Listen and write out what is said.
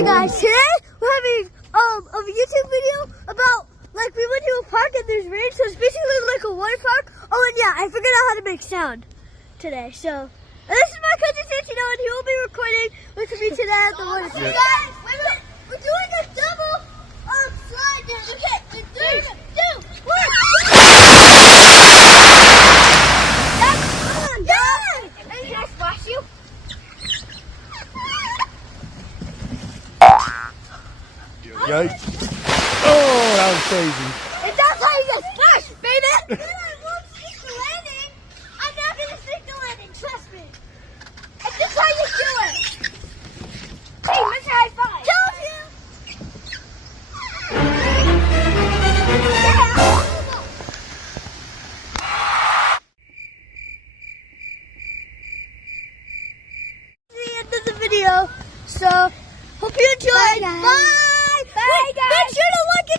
Hey guys, today we're having a YouTube video about like we went to a park and there's rain, so it's basically like a water park. Oh, and yeah, I figured out how to make sound today. So this is my cousin Santino, and he will be recording with me today at the water park. Yeah. Guys, we're doing a double slide down. Okay, 3, 2, 1. And can I splash you? Yikes. Oh, that was crazy. And that's how you get splashed, baby! Then I won't stick the landing. I'm not gonna stick the landing, trust me. It's just how you do it. Hey, Mr. High Five. Told you! The end of the video, so hope you enjoyed. Bye, guys. Bye, guys. Make sure to like